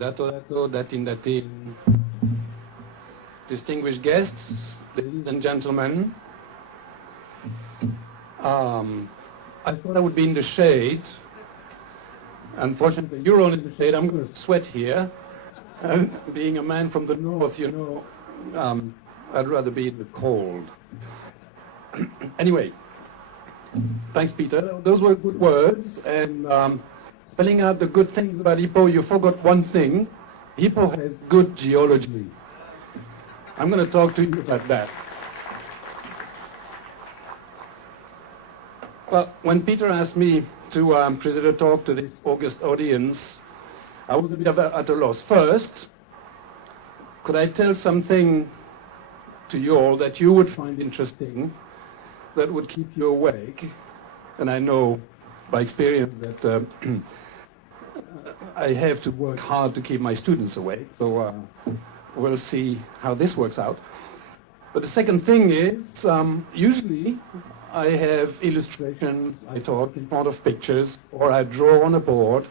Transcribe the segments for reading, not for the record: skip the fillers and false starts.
dato, datin, datin. Distinguished guests, ladies and gentlemen. I thought I would be in the shade. Unfortunately, you're all in the shade. I'm going to sweat here. And being a man from the north, you know, I'd rather be in the cold. Anyway, thanks, Peter. Those were good words. And spelling out the good things about Hippo, you forgot one thing. Hippo has good geology. I'm going to talk to you about that. Well, when Peter asked me to present a talk to this august audience, I was a bit at a loss. First, could I tell something to you all that you would find interesting, that would keep you awake? And I know by experience that I have to work hard to keep my students awake, so we'll see how this works out. But the second thing is, usually I have illustrations, I talk in front of pictures, or I draw on a board.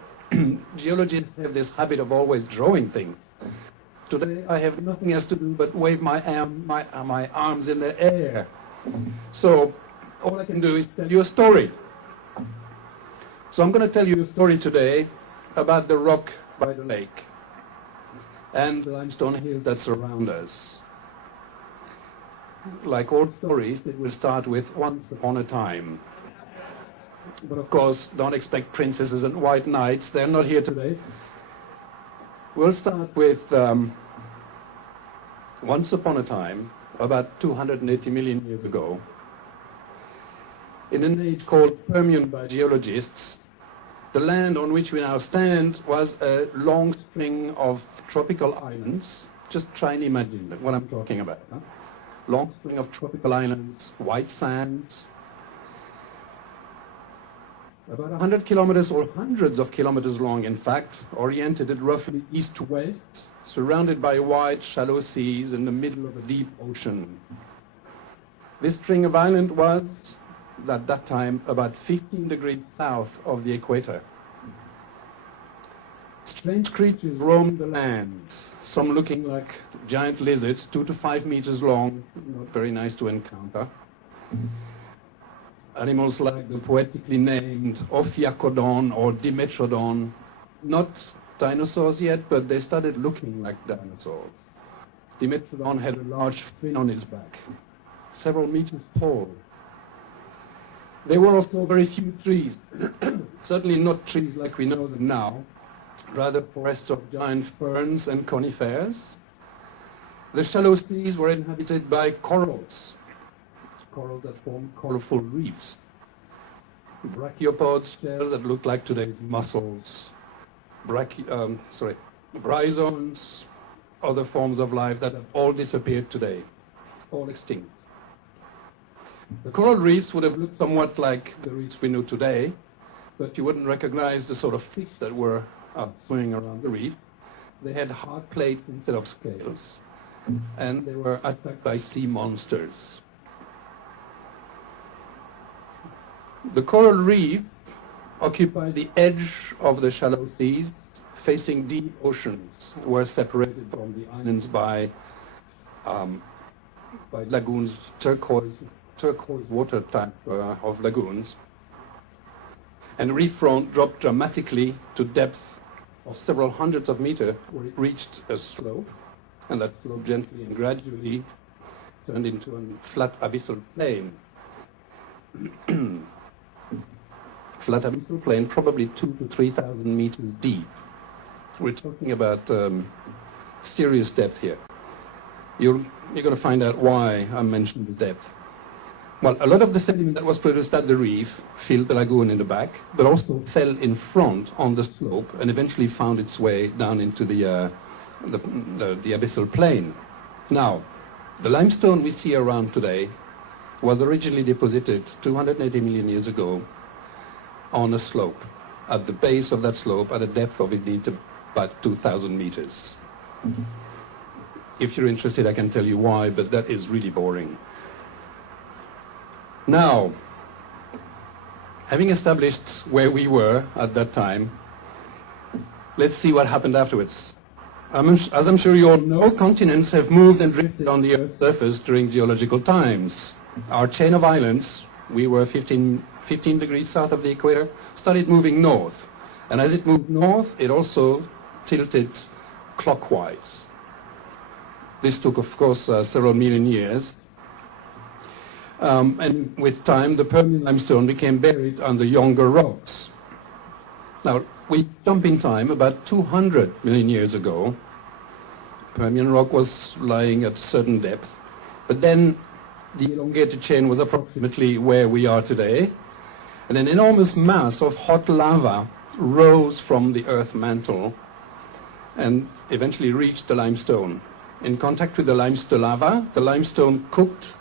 Geologists have this habit of always drawing things. Today I have nothing else to do but wave my arms in the air. So all I can do is tell you a story. So I'm going to tell you a story today about the rock by the lake and the limestone hills that surround us. Like all stories, it will start with once upon a time. But of course, don't expect princesses and white knights. They're not here today. We'll start with once upon a time, about 280 million years ago, in an age called Permian by geologists. The land on which we now stand was a long string of tropical islands. Just try and imagine what I'm talking about. Huh? Long string of tropical islands, white sands, about 100 kilometers or hundreds of kilometers long, in fact, oriented roughly east to west, surrounded by wide, shallow seas in the middle of a deep ocean. This string of islands was, at that time, about 15 degrees south of the equator. Strange creatures roamed the lands, some looking like giant lizards, 2 to 5 meters long, not very nice to encounter. Animals like the poetically named Ophiacodon or Dimetrodon, not dinosaurs yet, but they started looking like dinosaurs. Dimetrodon had a large fin on his back, several meters tall. There were also very few trees, certainly not trees like we know them now, rather forests of giant ferns and conifers. The shallow seas were inhabited by corals that form colorful reefs. Brachiopods, shells that look like today's mussels. Bryozoans, other forms of life that have all disappeared today, all extinct. The coral reefs would have looked somewhat like the reefs we know today, but you wouldn't recognize the sort of fish that were swimming around the reef. They had hard plates instead of scales, and they were attacked by sea monsters. The coral reef occupied the edge of the shallow seas, facing deep oceans, were separated from the islands by lagoons, turquoise water type of lagoons. And the reef front dropped dramatically to depth of several hundreds of meters, where it reached a slope, and that slope gently and gradually turned into a flat abyssal plain. Flat abyssal plain, probably 2,000 to 3,000 meters deep. We're talking about serious depth here. You're going to find out why I mentioned the depth. Well, a lot of the sediment that was produced at the reef filled the lagoon in the back, but also fell in front on the slope and eventually found its way down into the abyssal plain. Now, the limestone we see around today was originally deposited 280 million years ago on a slope, at the base of that slope, at a depth of indeed about 2,000 meters. If you're interested, I can tell you why, but that is really boring. Now, having established where we were at that time, let's see what happened afterwards. As I'm sure you all know, continents have moved and drifted on the Earth's surface during geological times. Our chain of islands, we were 15 degrees south of the equator, started moving north. And as it moved north, it also tilted clockwise. This took, of course, several million years. And with time, the Permian limestone became buried under younger rocks. Now, we jump in time about 200 million years ago. Permian rock was lying at a certain depth, but then the elongated chain was approximately where we are today, and an enormous mass of hot lava rose from the earth mantle and eventually reached the limestone. In contact with the lava, the limestone cooked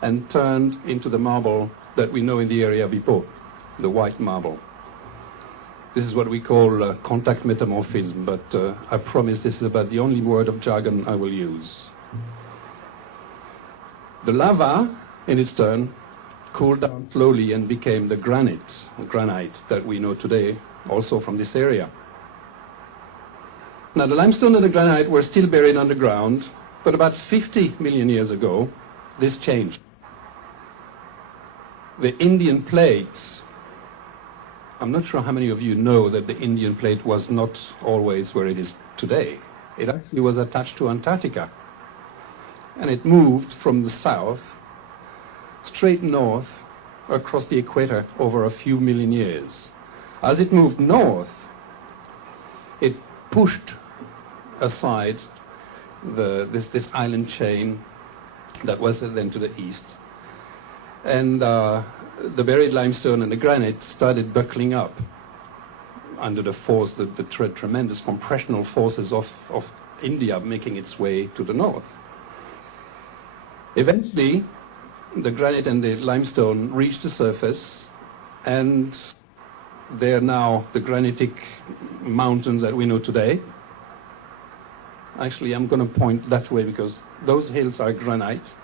and turned into the marble that we know in the area of Ipoh, the white marble. This is what we call contact metamorphism, but I promise this is about the only word of jargon I will use. The lava, in its turn, cooled down slowly and became the granite that we know today, also from this area. Now, the limestone and the granite were still buried underground, but about 50 million years ago, this changed. The Indian plate, I'm not sure how many of you know that the Indian plate was not always where it is today. It actually was attached to Antarctica. And it moved from the south straight north across the equator over a few million years. As it moved north, it pushed aside this island chain that was then to the east. And the buried limestone and the granite started buckling up under the force, the tremendous compressional forces of India making its way to the north. Eventually, the granite and the limestone reached the surface, and they are now the granitic mountains that we know today. Actually, I'm going to point that way because those hills are granite.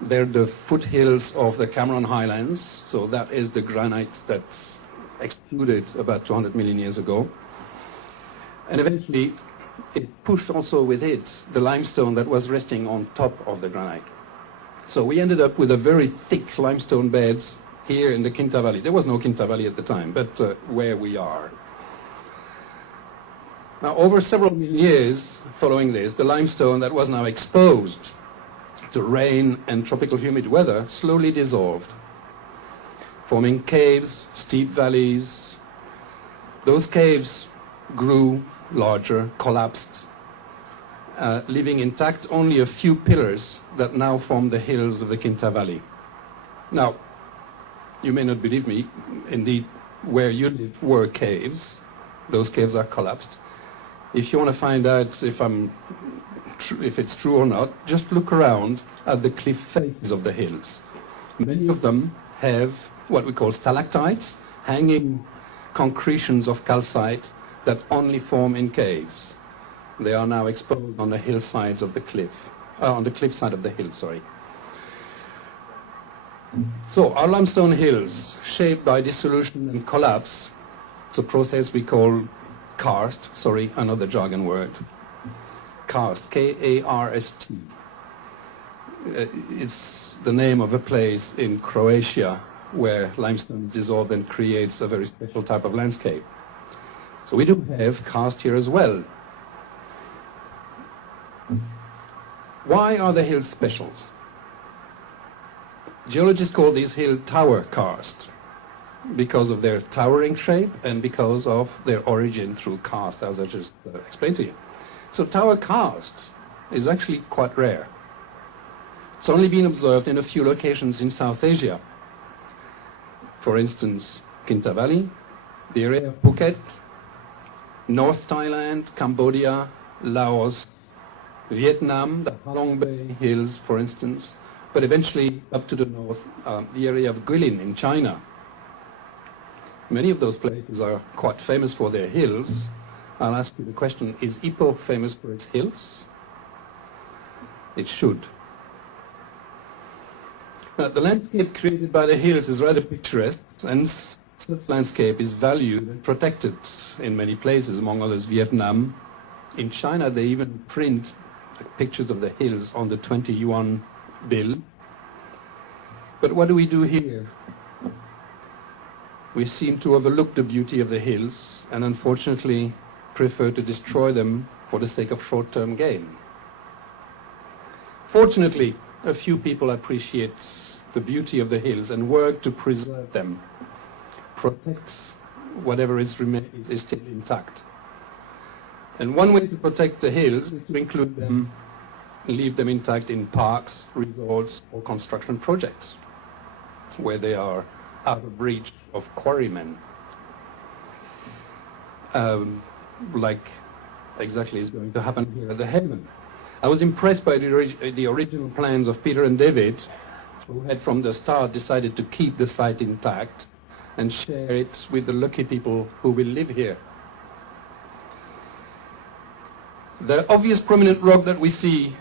They're the foothills of the Cameron Highlands, so that is the granite that's exploded about 200 million years ago. And eventually, it pushed also with it the limestone that was resting on top of the granite. So we ended up with a very thick limestone beds here in the Quinta Valley. There was no Quinta Valley at the time, but where we are. Now, over several million years following this, the limestone that was now exposed to rain and tropical humid weather slowly dissolved, forming caves, steep valleys. Those caves grew larger, collapsed, leaving intact only a few pillars that now form the hills of the Quinta Valley. Now, you may not believe me, indeed, where you live were caves. Those caves are collapsed. If you want to find out if it's true or not, just look around at the cliff faces of the hills. Many of them have what we call stalactites, hanging concretions of calcite that only form in caves. They are now exposed on the hillsides of the cliff, on the cliff side of the hill, sorry. So our limestone hills, shaped by dissolution and collapse, it's a process we call karst, sorry, another jargon word. Karst, K-A-R-S-T. It's the name of a place in Croatia where limestone is dissolved and creates a very special type of landscape. So we do have karst here as well. Why are the hills special? Geologists call these hills tower karst because of their towering shape and because of their origin through karst, as I just explained to you. So tower karst is actually quite rare. It's only been observed in a few locations in South Asia. For instance, Quinta Valley, the area of Phuket, North Thailand, Cambodia, Laos, Vietnam, the Halong Bay Hills, for instance, but eventually up to the north, the area of Guilin in China. Many of those places are quite famous for their hills. I'll ask you the question, is Ipoh famous for its hills? It should. Now, the landscape created by the hills is rather picturesque and such landscape is valued and protected in many places, among others Vietnam. In China, they even print pictures of the hills on the 20 yuan bill. But what do we do here? We seem to overlook the beauty of the hills and unfortunately prefer to destroy them for the sake of short-term gain. Fortunately, a few people appreciate the beauty of the hills and work to preserve them, protect whatever is still intact. And one way to protect the hills is to include them, leave them intact in parks, resorts, or construction projects, where they are out of reach of quarrymen. Like exactly is going to happen here at the Haven. I was impressed by the original plans of Peter and David, who had from the start decided to keep the site intact and share it with the lucky people who will live here. The obvious prominent rock that we see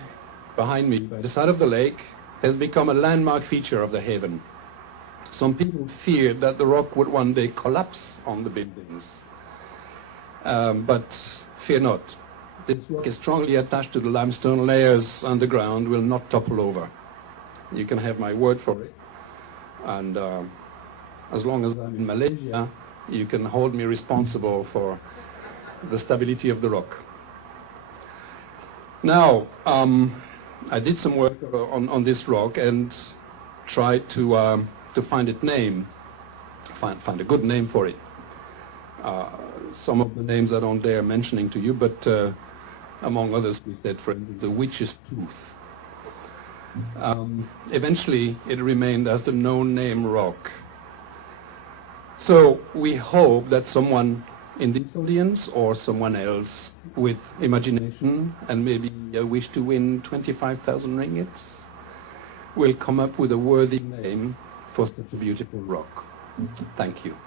behind me by the side of the lake has become a landmark feature of the Haven. Some people feared that the rock would one day collapse on the buildings. But fear not. This rock is strongly attached to the limestone layers underground, will not topple over. You can have my word for it. And as long as I'm in Malaysia, you can hold me responsible for the stability of the rock. Now, I did some work on this rock and tried to find a name, find a good name for it. Some of the names I don't dare mentioning to you, but among others we said, for instance, the witch's tooth. Eventually it remained as the no-name rock. So we hope that someone in this audience or someone else with imagination and maybe a wish to win 25,000 ringgits will come up with a worthy name for such a beautiful rock. Thank you.